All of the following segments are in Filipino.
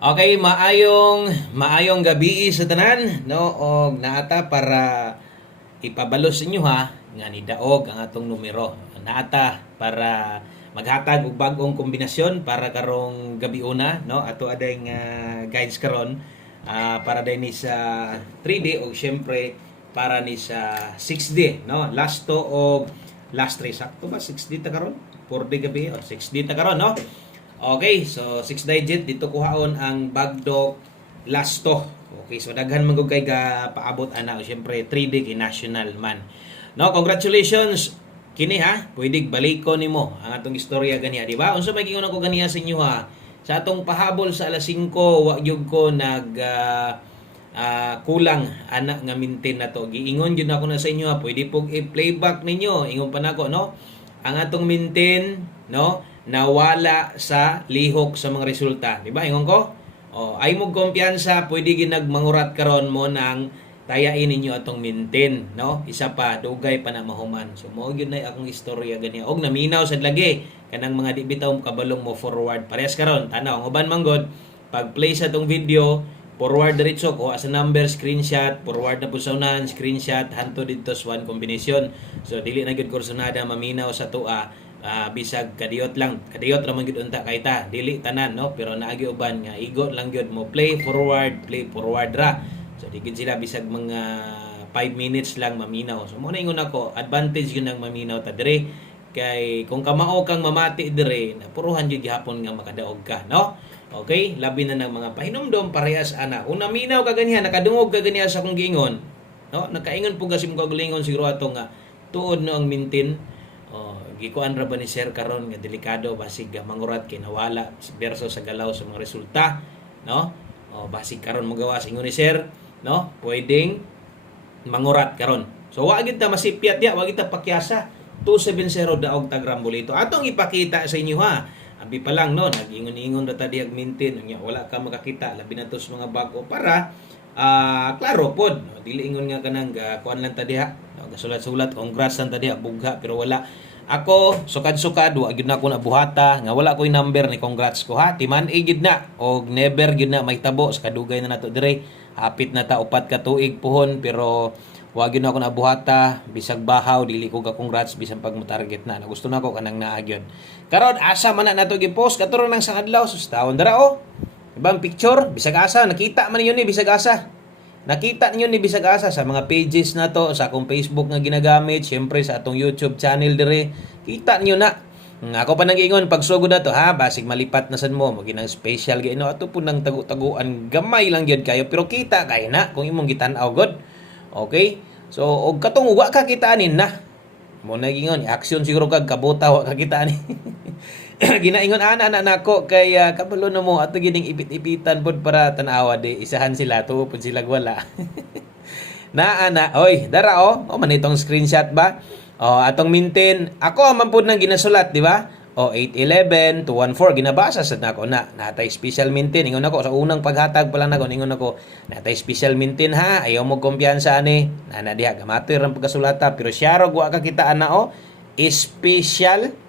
Okay, maayong gabi sa tanan, no? Og naata para ipabalos inyo ha nga ni daog ang atong numero. Naata para maghatag og bag-ong kombinasyon para karong gabi una, no? Ato aday nga guides karon para din ni sa 3D og syempre para ni sa 6D, no? Last to og last 3 sakto ba 6D ta karon? 4D gabi o 6D ta karon, no? Okay, so 6 digit dito kuhaon ang bagdok lasto. Okay, so daghan man kay ga paabot ana syempre 3D kay national man. No, congratulations kini ha. Pwede balikon nimo ang atong istorya ganiya, di ba? Unsa may giingon ako ganiya sa inyo ha? Sa atong pahabol sa alas 5 wa gyud ko nag kulang anak nga maintain na to. Giingon gyud ako na sa inyo ha, pwede pog i-playback ninyo. Ingon pa nako, no? Ang atong maintain, no? Nawala sa lihok sa mga resulta. Di ba? Ingon ko? Ay mo kumpiyansa, pwede ginagmangurat karon mo nang tayain ninyo atong maintain, no? Isa pa, dugay pa na mahuman. So, mo yun na akong istorya ganiya. Og naminaw sa lagi, kanang mga di bitaw kabalong mo forward. Parehas karon, tanaw, ang uban manggod, pag play sa tong video, forward diretso, kuha sa number, screenshot, forward na po sa unahan, screenshot, hanto dito sa one combination. So, dili na gyud kursunada, maminaw sa tua, bisag kadiyot ra man gyud unta kay ta, dili tanan, no? Pero naagi uban nga igot lang gyud mo play forward ra. So di gyud sila bisag mga 5 minutes lang maminaw. So mo na ingon ako, advantage gyud nang maminaw ta dire kay kung kamao kang mamati dire, napuruhan gyud gihapon nga makadaog ka, no? Okay, labi na ng mga pahinumdom parehas ana. Una minaw ka ganiha, nakadungog ka ganiha sa akong giingon, no? Nakaingon po kasi mo kagulingon siguro ato nga tuod no ang maintain. Gikuan ra ba ni Sir karon nga delikado basig mangurat kay nawala versus sa galaw sa mga resulta, no? Basig karon magawas ingon ni Sir, no? Pwedeng mangurat karon. So wa gid ta masipyat ya, wa gid ta pakyasa. 270 daog tag rambolito. Atong ipakita sa inyo ha. Abi pa lang no, nag-ingon-ingon ra ta diag maintain nya wala ka makakita labi na tos mga bago para klaro pod, no? Dili ingon nga kanang kuan lang ta diha, no? Gasulat-sulat congrats lang ta diha bugha pero wala. Ako, sukad-sukad, wa gyud na ako nabuhata, nga wala ko'y number ni congrats ko ha. Timan gid na, og never gyud na may tabo, sa kadugay na nato dire. Hapit na ta, upat ka tuig puhon, pero wa gyud na ako nabuhata, bisag bahaw, dili ko ka congrats, bisang pag mo-target na. Gusto na ko kanang naagyon. Karon asa man na nato gi-post, katuro nang sa adlaw, sustawon dara o. Ibang picture, bisag asa, nakita man niyo ni bisag asa. Nakita niyo ni bisag asa sa mga pages na to, sa akong Facebook nga ginagamit, syempre sa atong YouTube channel dire. Kita niyo na. Ako pa nang ingon pag sugod na to ha, basig malipat na sad mo, maginang special gyud ato po nang tagu-taguan, gamay lang gyud kayo pero kita kay na kung imong gitan-aw god. Okay? So og katong wa ka kitaanin na. Mo nang ingon, action siguro kag kabuta wa ka kitaanin. Ginaingon ana nako kay kabalo na mo ato gining ipit-ipitan pod para tan-awa di isahan sila to pud sila wala. Na ana, oy, dara man itong screenshot ba? Atong maintain. Ako man pud nang ginasulat, di ba? 811 214 ginabasa sad nako na natay special maintain. Ingon ako sa unang paghatag pa lang nako ingon ako, natay special maintain ha. Ayaw mo kumpiyansa ani. Nana diha gamatoy ra pagkasulata pero siya rog wa ka kitaan na special.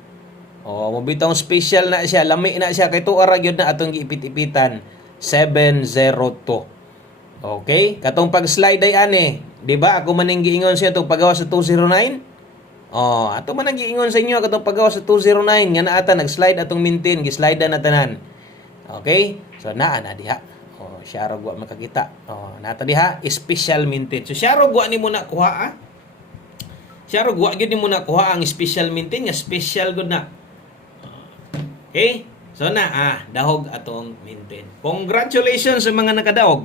Mabitong special na siya, lami na siya kay tuwa ra gyud na atong giipit-ipitan 702. Okay? Katong pag-slide ay ani, di ba? Ako man ning giingon siya tong pagawa sa 209. Ato man ang giingon sa inyo katong pagawa sa 209 nga naa ta nag-slide atong maintain, gi-slide na tanan. Okay? So naa na diha. Siya ra wa makakita. Nata diha special maintain. So siya ra wa ni mo na kuha Siya ra wa gyud ni mo na kuha ang special maintain nga special gud na. Okay? So dahog atong maintain. Congratulations sa mga nakadaog.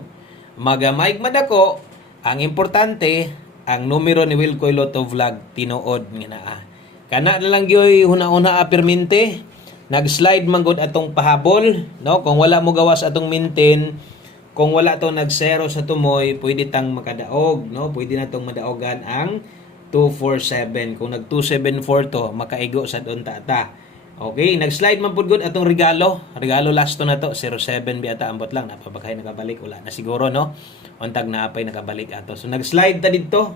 Magamay madako. Ang importante, ang numero ni Wilcoy Lotto Vlog tinuod nga naa. Kana na lang gyoy huna-una permente. Nag-slide man gud atong pahabol, no? Kung wala mo gawas atong maintain, kung wala to nag-zero sa tumoy, pwede tang makadaog, no? Pwede na tong madaogan ang 247. Kung nag-274 to, makaigo sa doon ta. Okay, nag-slide man pud gud atong regalo. Regalo last to na to, 07 biata ambot lang napabagay nakabalik wala na siguro, no. Untag naapay nakabalik ato. So nag-slide ta didto.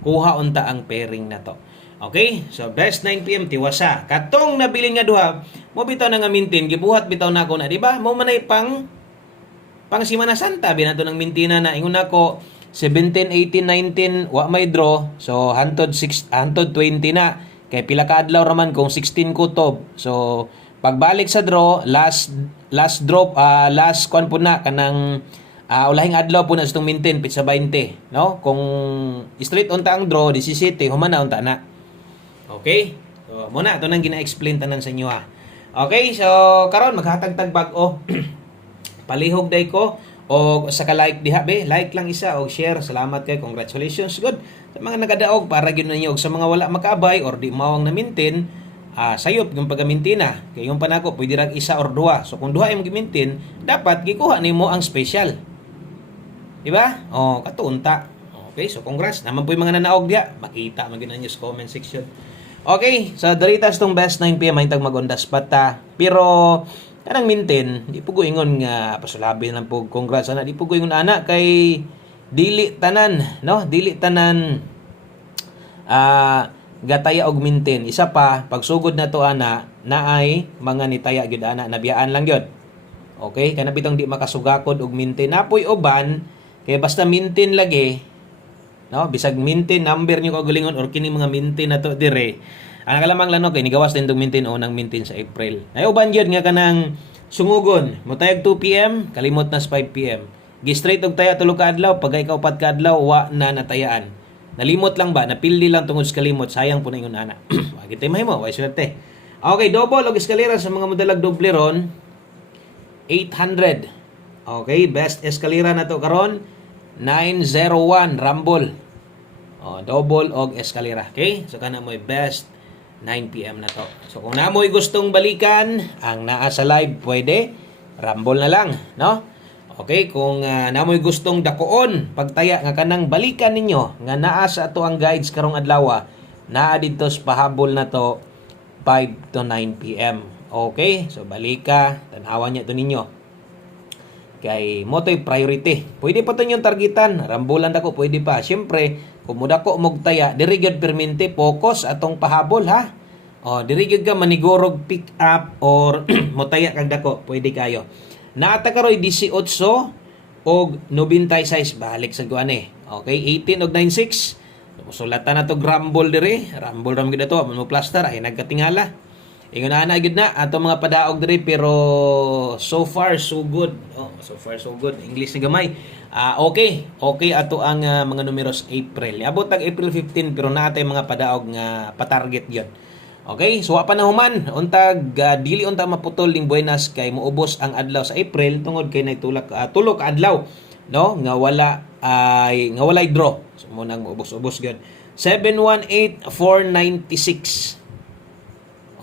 Kuha unta ang pairing na to. Okay? So best 9 PM tiwasa. Katong nabilin nga duha, mo bitaw na nga mintin, gibuhat bitaw na ako na, di ba? Mo manay pang Semana Santa binato ng mintina na ingon ako 17, 18, 19 wa may draw. So hantod 20 na. Kay pila ka adlaw raman kung 16 kutob. So pagbalik sa draw, last drop, last kwan po na kanang ulahing adlaw po na sa itong mintin pitsa 20, no? Kung straight unta ang draw 17, humana unta na. Okay? So muna ito nang gina-explain tanan sa inyo ha. Okay, so karon maghatag-tag bag-o. Palihog day ko o sa ka-like diha be, like lang isa o share. Salamat kay, congratulations good sa mga nagadaog para gyud ninyo, sa mga wala makaabay or di mawang na mintin, sayop yung pagamintina kay yung panako pwede ra isa or duha. So kung duha imong gimintin, dapat gikuha nimo ang special, di ba? O katuunta. Okay, so congrats naman po yung mga nanaog diha, makita man gyud ninyo sa comment section. Okay, so daritas tong best 9 PM mahintag mag-ondas pata, pero kanang mintin, di po ingon nga pasulabi lang po congrats ana, di po ingon ana kay dili tanan, no? Dili tanan gataya og mintin. Isa pa, pagsugod na to ana, naay mga nitaya gyud ana, nabiyaan lang gyud. Okay, kana bitong di makasugakod og mintin. Napoy uban kay basta mintin lagi, no? Bisag mintin number niyo kagalingon or kini mga mintin na to dire. Ang kalamang lano kay nigawas din tong mintin o nang mintin sa April. Ay uban gyud nga kanang sungugon, motayag 2 PM, kalimot na sa 5 PM. Gi-straight og taya tulo ka adlaw, pagay ka upat ka adlaw wa na natayaan. Nalimot lang ba, napildi lang tungod sa kalimot, sayang po na ingon ana. Wa gitay mahimo, wa swerte. Okay, double og eskalera sa mga modelag doble ron 800. Okay, best eskalera na to karon 901 Rumble. Double og eskalera. Okay? So kana mo best 9 PM na to. So kung namoy gustong balikan ang naa sa live, pwede Rumble na lang, no? Okay, kung namoy gustong dakoon pagtaya nga kanang balikan ninyo nga naa sa ato ang guides karong adlaw, naa dito sa pahabol na to 5 to 9 PM. Okay? So balika, tanawan niya to ninyo. Kay mo to'y priority. Pwede pa to yung targetan. Rambulan dako, pwede pa. Siyempre, kung muda ko mogtaya, diri gyud permente focus atong pahabol ha. Diri gyud ka manigorog pick up or motaya kag dako, pwede kayo. Naata karoy 18 og 96 balik sa guan eh. Okay, 18 og 96. Sulatan na to Rumble diri. Rumble ram gyud ato, mo plaster ay nagkatingala. Ingon na gyud na ato mga padaog diri, pero so far so good. So far so good. English ni gamay. Okay ato ang mga numeros April. Abot tag April 15 pero naatay mga padaog nga pa-target gyud. Okay, so wa pa na human untag dili unta maputol ning buenas kay moubos ang adlaw sa April tungod kay nagtulak tulo ka adlaw, no? Nga walay draw. So mo nang moubos-ubos gyud. 718496.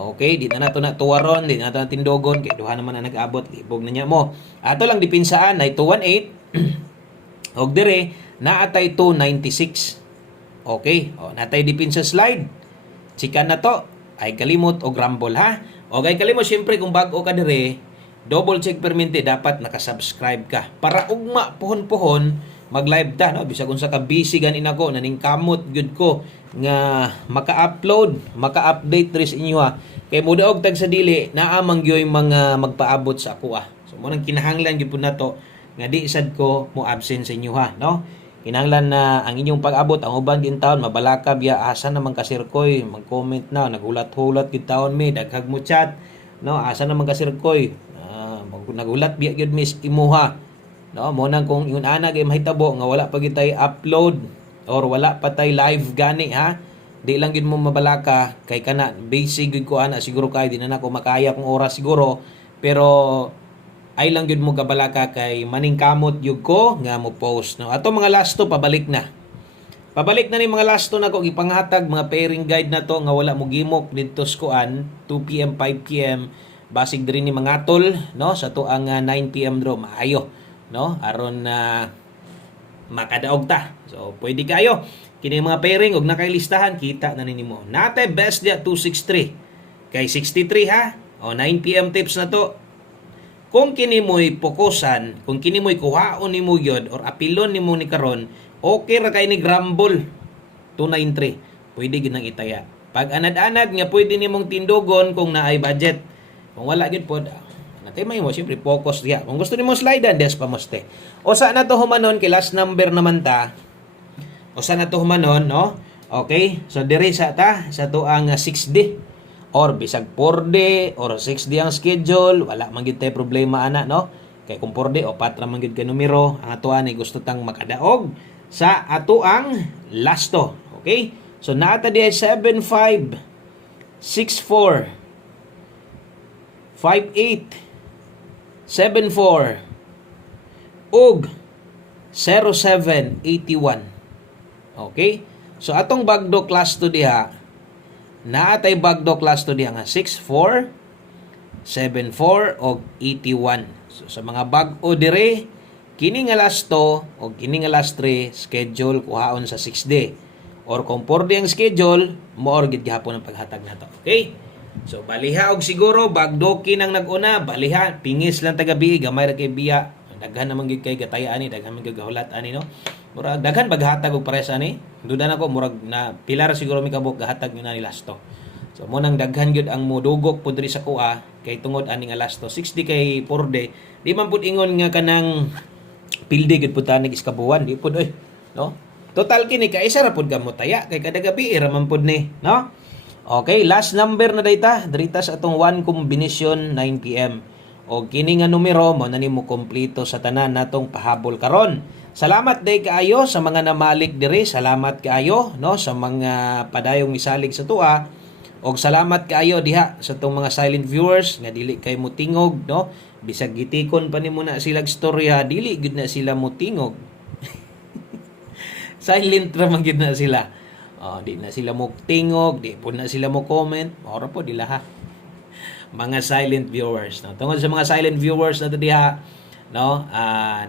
Okay, di na nato na tuwaron, di na nato na tindogon kay duha naman ang nag-abot, libog na niya mo. Ato lang dipinsaan ay 218 og dire naatay 296. Okay, natay dipinsa slide. Chika na to ay kalimot og Rumble ha. Okay, kalimot syempre kung bag-o ka dire, double check permente dapat nakasubscribe ka para ugma pohon-pohon mag-live ta, no? Bisag unsa ka busy ganin ako naning kamot gyud ko nga maka-upload, maka-update ris inyo ha. Kay mudaog tag sa dili naa man gyoy mga magpaabot sa ako So mo nang kinahanglan gyud pud nato nga di sad ko mo absent sa inyo ha, no? Kinahanglan na ang inyong pag-abot ang uban din taon mabalaka biya asa naman ka sirkoy, mag-comment na, nagulat-hulat gid taon mi, daghag mo chat, no? Asa naman ka sirkoy, nagulat biya gyud miss imuha. No, mo nang kung ingon ana kay mahitabo nga wala pa gid tay upload or wala pa tay live gani ha. Di lang gid mo mabalaka kay kana basic gid ko ana siguro kay di na nako makaya kung oras siguro, pero ay lang gid mo kabalaka kay maning kamot yug ko nga mo post, no. Ato mga last to pabalik na. Pabalik na ni mga last to nako gipanghatag mga pairing guide na to nga wala mo gimok didto sa kuan 2 PM 5 PM basig diri ni mga tol, no, sa to ang 9 PM draw maayo, no, aron na makadaog ta. So pwede kayo kini mga pairing og nakailistahan kita na ninyo. Natay best dia 263 kay 63 ha. 9 PM tips na to. Kung kini mo'y pokusan, kung kini mo'y kuhaon nimo gyud or apilon nimo ni karon, okay ra kay ni Rumble 293. Pwede gyud nang itaya. Pag anad-anad nga pwede nimong tindugon kung naay budget. Kung wala gyud pod, natay may mo siyempre focus diha. Kung gusto nimo slide des pa moste. O sa na to humanon kay last number naman ta. O sa na to humanon, no? Okay? So diri sa to ang 6D or bisag 4D or 6D ang schedule, wala man gyud tay problema ana, no? Kay kung 4D o 4 man gyud ka numero, ang atuan ay gusto tang makadaog sa ato ang lasto. Okay? So naata di 7 5 6 4 5 8 7 4 ug 07 81. Okay? So atong bagdo class to diha, naatay bagdo class to diha nga 64, 74 og 81. So sa mga bag-o dire, kini nga last 2 o kini nga last 3 schedule kuhaon sa 6D. Or kung 4D ang schedule, more gid gihapon ang paghatag nato. Okay? So baliha og siguro bagdo kinang nag-una, baliha pingis lang tagabi, gamay ra kay biya. Daghan naman gid kay gatayaan ni, daghan man gid gahulat ani, no? Murag daghan baghatag og pares ani. Duda na ko murag na pilar siguro mi kabuk gahatag ni lasto. So mo nang daghan gyud ang mudugok pud diri sa kuha kay tungod ani nga lasto. 60 kay 4D. Di man pud ingon nga kanang pilde gud pud tanig iskabuan, di pud oy, no? Total kini kay isa ra pud gamot taya kay kada gabi ra man pud ni, no? Okay, last number na dayta, drita sa atong 1 combination 9 PM. O kini nga numero mo na nimo kompleto sa tanan natong pahabol karon. Salamat day kaayo sa mga namalik diri, salamat kaayo no sa mga padayong misalig sa tuwa. Og salamat kaayo diha sa tong mga silent viewers nga dili kay mutingog, no? Bisag gitikon pa nimo na silang storya, dili gud na sila mutingog. Silent ra man gid na sila. Di na sila mo tingog, di po na sila mo comment. Ora po dila ha. Mga silent viewers, no? Tungod sa mga silent viewers na diha, no?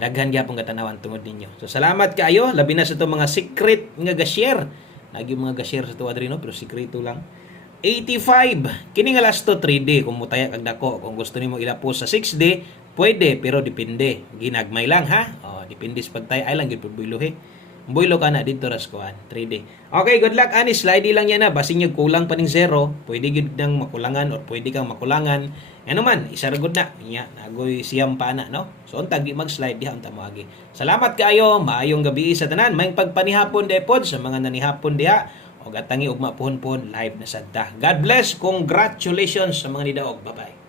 Daghan gyapon katanawan tungod ninyo. So salamat kaayo labi na sa to mga secret nga ga-share. Nagi mga ga-share sa tuwa diri, no? Pero sikreto lang. 85. Kini nga last to 3D kung mutaya kag dako. Kung gusto nimo ilapos sa 6D, pwede pero depende. Ginagmay lang ha. Depende sa pagtay ay lang gid pagbuilohe. Builo ka na dito raskuan 3D. Okay, good luck ani, slide lang yan na. Basin nyo kulang pa ning 0, pwede gid nang makulangan or pwede kang makulangan. Ano man, isa ra gud na. Nya, nagoy siyam pa na, no? So untag di mag-slide diha unta mo agi. Salamat kaayo, maayong gabi sa tanan. May pagpanihapon depod sa mga nanihapon diha. Og atangi ugma pohon live na sadta. God bless, congratulations sa mga nidaog. Bye-bye.